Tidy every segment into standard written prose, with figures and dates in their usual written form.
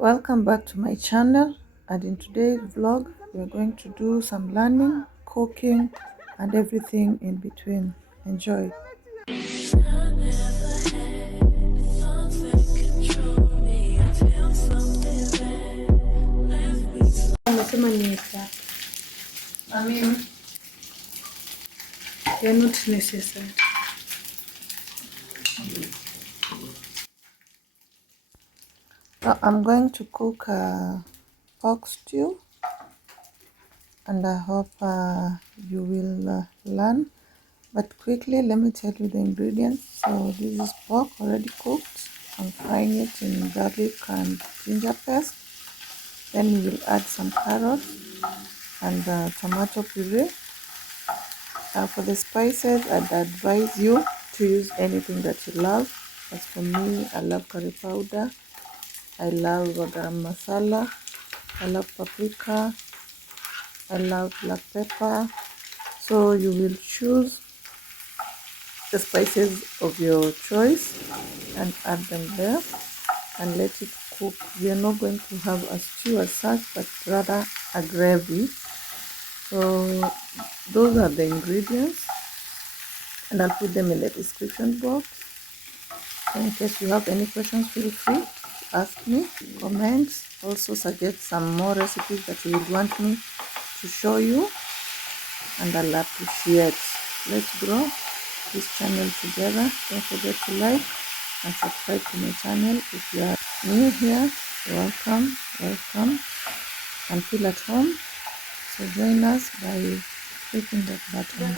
Welcome back to my channel, and in today's vlog we are going to do some learning, cooking and everything in between. Enjoy. I mean, they're not necessary. So I'm going to cook a pork stew, and I hope you will learn. But quickly, let me tell you the ingredients. So this is pork already cooked. I'm frying it in garlic and ginger paste. Then we will add some carrots and tomato puree. For the spices, I'd advise you to use anything that you love. As for me, I love curry powder, I love garam masala, I love paprika, I love black pepper. So you will choose the spices of your choice and add them there and let it cook. We are not going to have a stew as such, but rather a gravy. So those are the ingredients, and I'll put them in the description box. In case you have any questions, feel free to ask me, comment, also suggest some more recipes that you would want me to show you, and I'll appreciate. Let's grow this channel together. Don't forget to like and subscribe to my channel. If you are new here, welcome and feel at home. So join us by clicking that button.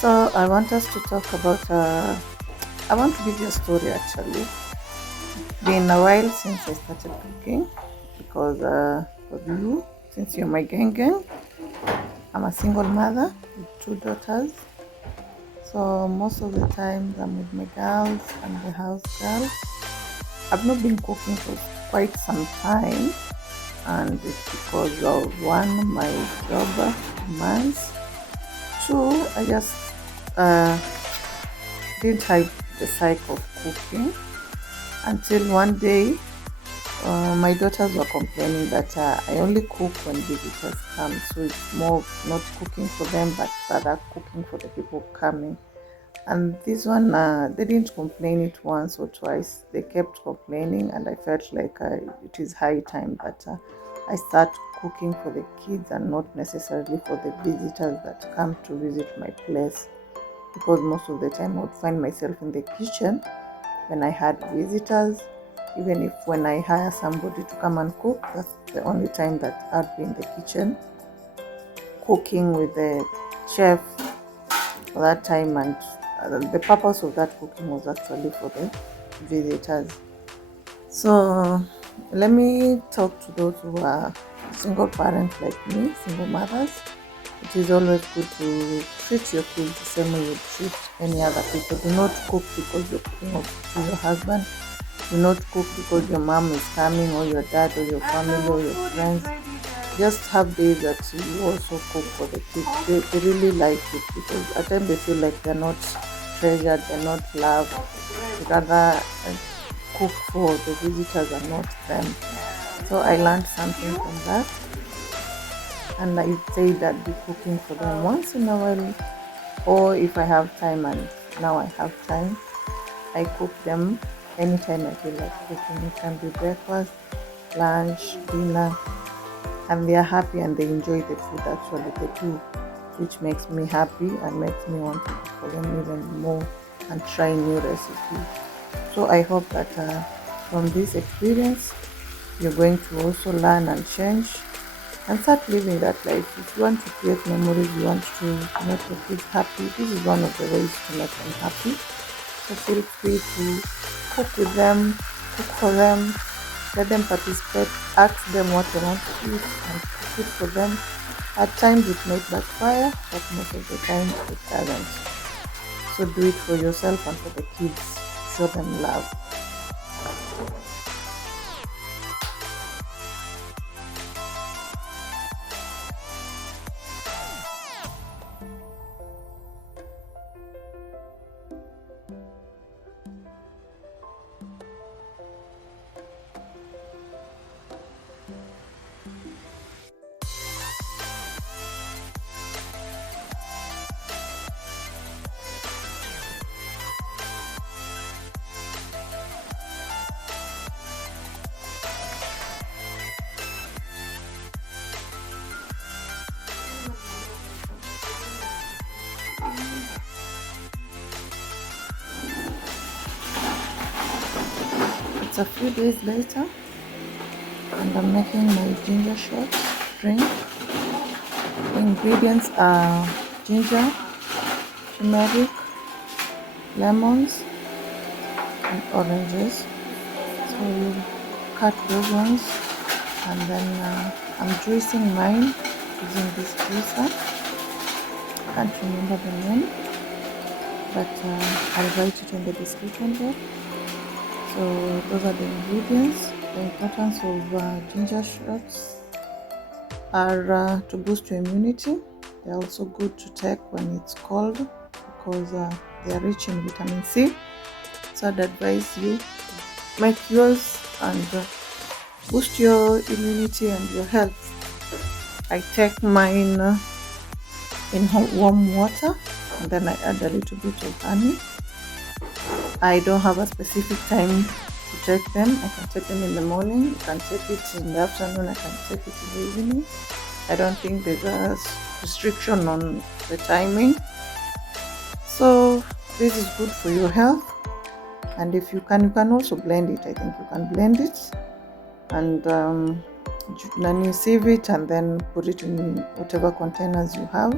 So I want us to talk about, I want to give you a story actually. Been a while since I started cooking because for you, since you're my gang, I'm a single mother with two daughters. So most of the times I'm with my girls and the house girls. I've not been cooking for quite some time, and it's because of one, my job demands. Two, I just didn't have the cycle of cooking until one day my daughters were complaining that I only cook when visitors come, so it's more not cooking for them but rather cooking for the people coming. And this one, they didn't complain it once or twice, they kept complaining, and I felt like it is high time that I start cooking for the kids and not necessarily for the visitors that come to visit my place, because most of the time I would find myself in the kitchen when I had visitors. Even if when I hire somebody to come and cook, that's the only time that I'd be in the kitchen cooking with the chef for that time. And the purpose of that cooking was actually for the visitors. So let me talk to those who are single parents like me, single mothers. It is always good to treat your kids the same way you treat any other people. Do not cook because you're cooking to your husband. Do not cook because your mom is coming, or your dad, or your family, or your friends. Just have days that you also cook for the kids. They really like it, because at times they feel like they're not treasured, they're not loved. They rather cook for the visitors and not them. So I learned something from that, and I say that be cooking for them once in a while, or if I have time, and now I have time, I cook them anytime I feel like cooking. It can be breakfast, lunch, dinner, and they are happy and they enjoy the food actually they do, which makes me happy and makes me want to cook for them even more and try new recipes. So I hope that from this experience you're going to also learn and change and start living that life. If you want to create memories, you want to make your kids happy, this is one of the ways to make them happy. So feel free to cook with them, cook for them, let them participate, ask them what they want to eat and cook it for them. At times it might backfire, but most of the time it doesn't. So do it for yourself and for the kids. Show them love. It's a few days later and I'm making my ginger shots drink. The ingredients are ginger, turmeric, lemons, and oranges. So you cut those ones, and then I'm juicing mine using this juicer. I can't remember the name, but I'll write it in the description box. So those are the ingredients. The importance of ginger shots are to boost your immunity. They're also good to take when it's cold, because they are rich in vitamin C. So I'd advise you make yours and boost your immunity and your health. I take mine in warm water, and then I add a little bit of honey. I don't have a specific time to take them. I can take them in the morning, I can take it in the afternoon, I can take it in the evening. I don't think there's a restriction on the timing. So this is good for your health. And if you can also blend it. I think you can blend it and then you sieve it and then put it in whatever containers you have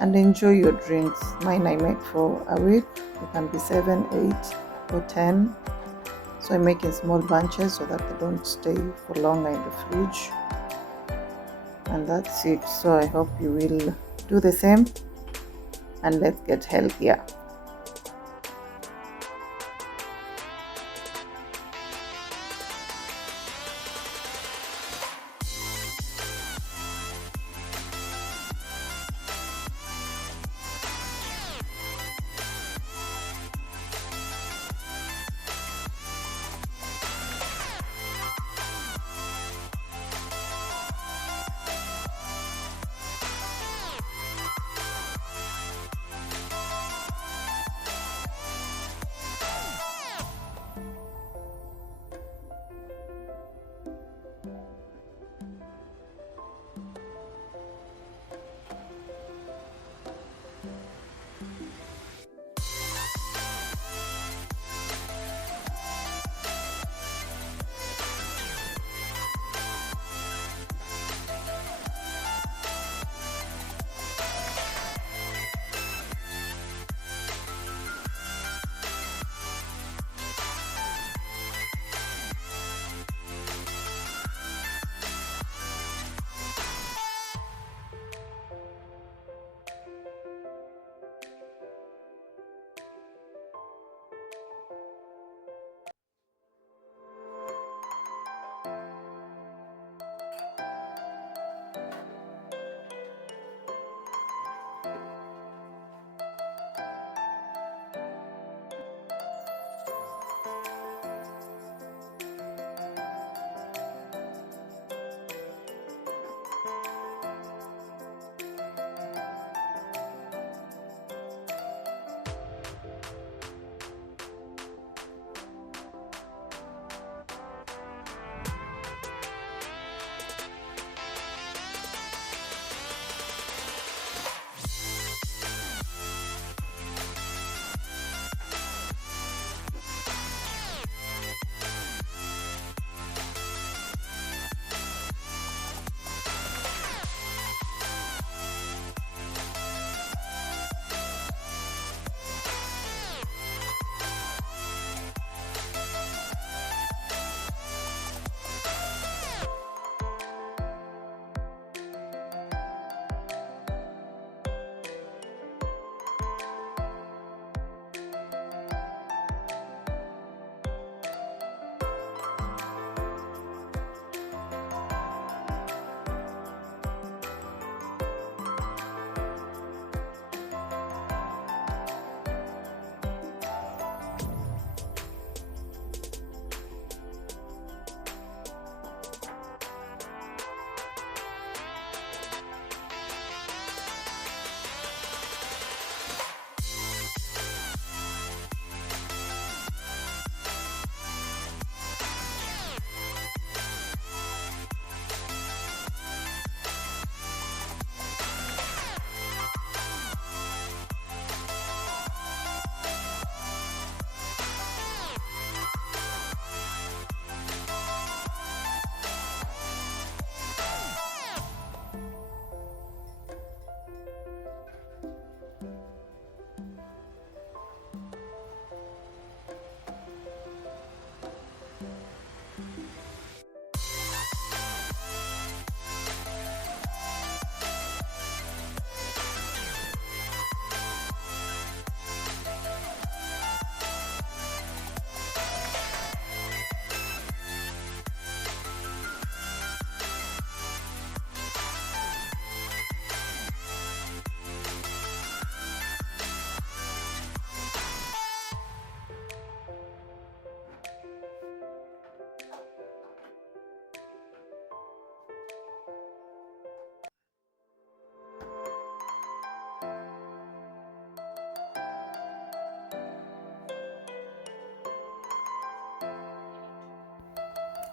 and enjoy your drinks. Mine I make for a week. It can be 7, 8 or 10. So I make in small bunches so that they don't stay for longer in the fridge. And that's it. So I hope you will do the same, and let's get healthier.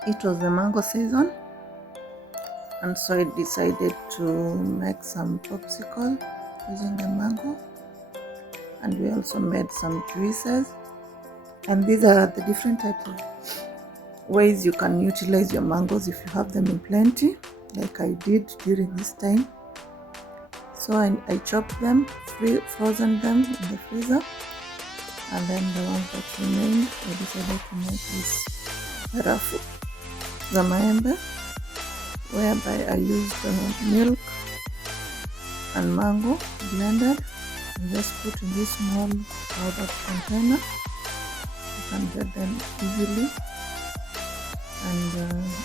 it was the mango season, and so I decided to make some popsicle using the mango, and we also made some juices. And these are the different types of ways you can utilize your mangoes if you have them in plenty, like I did during this time. So I chopped them, frozen them in the freezer, and then the ones that remained, I decided to make this rafu za maembe, whereby I used milk and mango blended and just put in this small powdered container. You can get them easily, and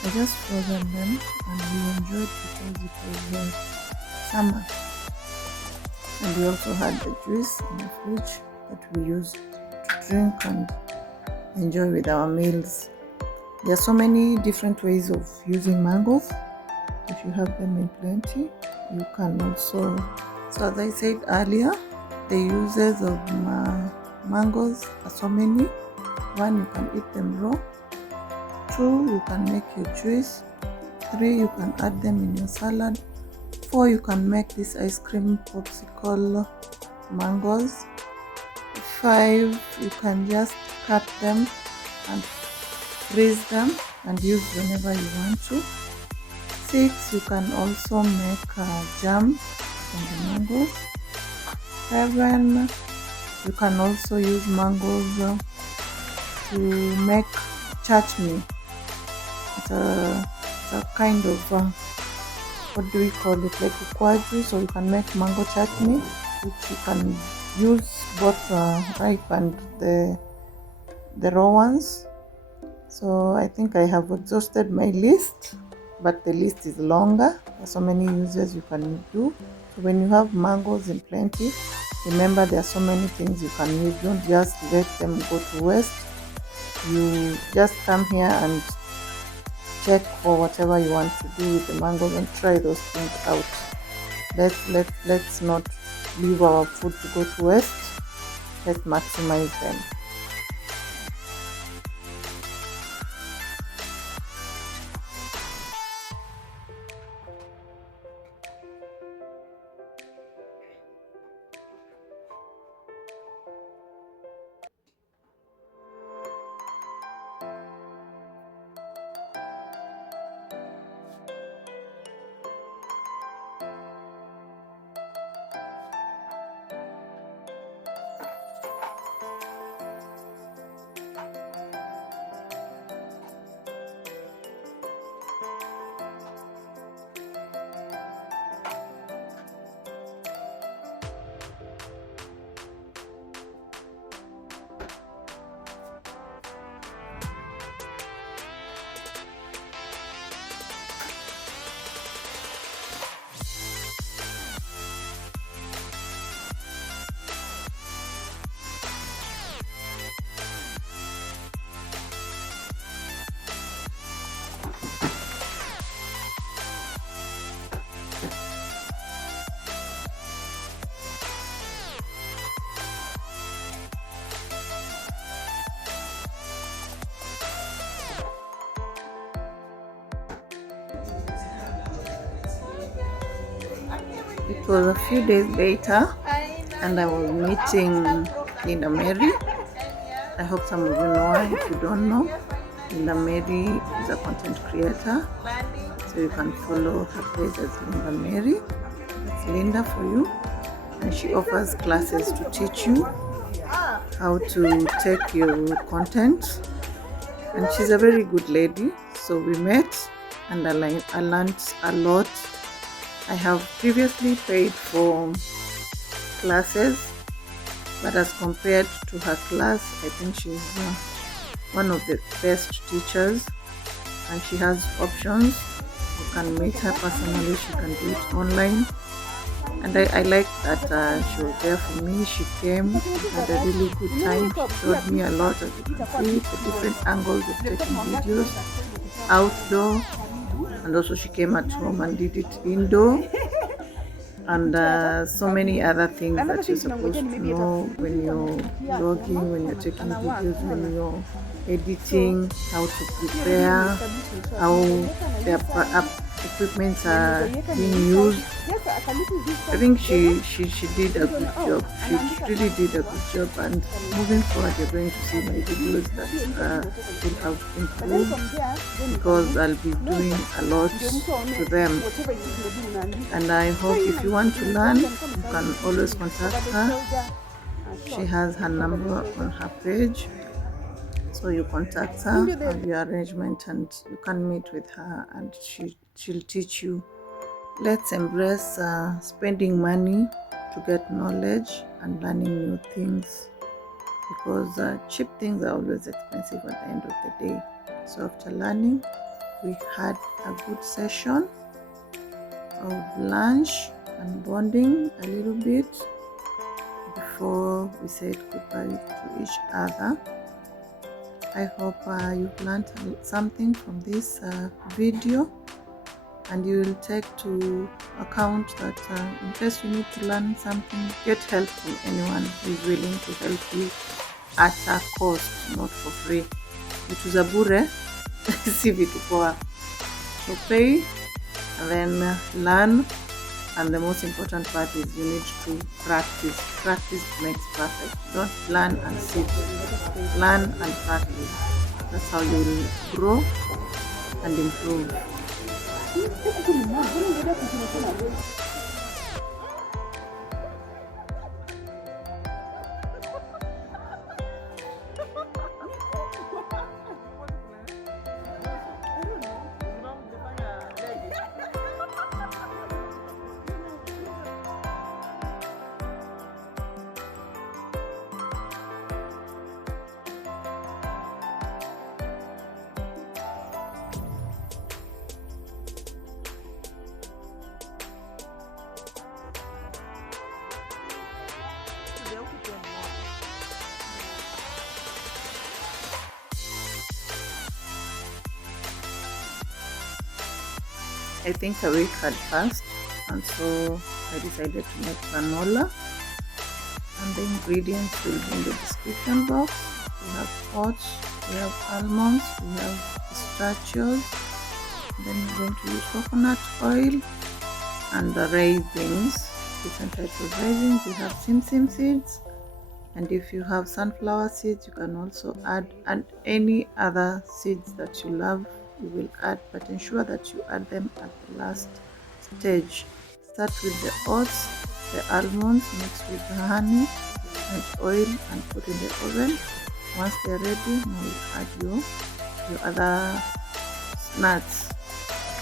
I just frozen them, and we enjoyed because it was summer, and we also had the juice in the fridge that we used to drink and enjoy with our meals. There are so many different ways of using mangoes. If you have them in plenty, you can also, so as I said earlier, the uses of mangoes are so many. 1, you can eat them raw. 2, you can make your juice. 3, you can add them in your salad. 4, you can make this ice cream popsicle mangoes. 5, you can just cut them and freeze them and use whenever you want to. 6, you can also make jam from the mangoes. 7, you can also use mangoes to make chutney. It's a kind of what do we call it, like ukwaju. So you can make mango chutney, which you can use both ripe and the raw ones. So I think I have exhausted my list, but the list is longer. There's so many uses you can do. So when you have mangoes in plenty, remember there are so many things you can use. Don't just let them go to waste. You just come here and check for whatever you want to do with the mangoes and try those things out. Let's not leave our food to go to waste. Let's maximize them. It was a few days later, and I was meeting Linda Mary. I hope some of you know her. If you don't know, Linda Mary is a content creator, so you can follow her page as Linda Mary. That's Linda for you, and she offers classes to teach you how to take your content, and she's a very good lady. So we met, and I learned a lot. I have previously paid for classes, but as compared to her class, I think she's one of the best teachers, and she has options. You can meet her personally, she can do it online, and I like that she was there for me. She came, had a really good time. She showed me a lot, as you can see, the different angles of taking videos, outdoor, and also she came at home and did it indoor. and so many other things that you're supposed to know when you're vlogging, when you're taking videos, when you're editing, how to prepare, how the equipments are being used. I think she did a good job. She really did a good job, and moving forward you're going to see my videos that will have improved, because I'll be doing a lot to them. And I hope if you want to learn, you can always contact her. She has her number on her page, so you contact her, have your arrangement, and you can meet with her, and she'll teach you. Let's embrace spending money to get knowledge and learning new things, because cheap things are always expensive at the end of the day. So after learning, we had a good session of lunch and bonding a little bit before we said goodbye to each other. I hope you've learned something from this video, and you will take to account that in case you need to learn something, get help from anyone who is willing to help you at a cost, not for free. Vitu za bure si vitu poa. So pay and then learn, and the most important part is you need to practice. Practice makes perfect. Don't learn and sit. Learn and practice. That's how you will grow and improve. I think a week had passed, and so I decided to make granola, and the ingredients will be in the description box. We have oats, we have almonds, we have pistachios, then we're going to use coconut oil and the raisins, different types of raisins. We have sesame seeds, and if you have sunflower seeds, you can also add, and any other seeds that you love you will add, but ensure that you add them at the last stage. Start with the oats, the almonds, mix with the honey and oil and put in the oven. Once they're ready, now you add your other nuts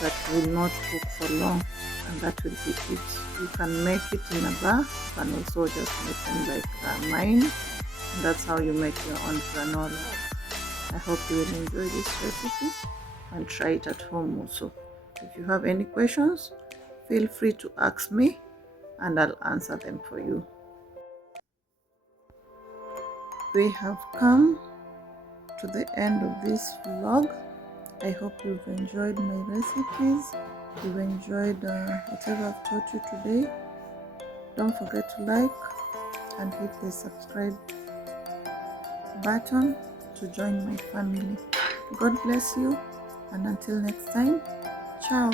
that will not cook for long, and that will be it. You can make it in a bar, you can also just make them like mine, and that's how you make your own granola. I hope you will enjoy this recipe and try it at home also. If you have any questions, feel free to ask me and I'll answer them for you. We have come to the end of this vlog. I hope you've enjoyed my recipes. You've enjoyed whatever I've taught you today. Don't forget to like and hit the subscribe button to join my family. God bless you, and until next time, ciao.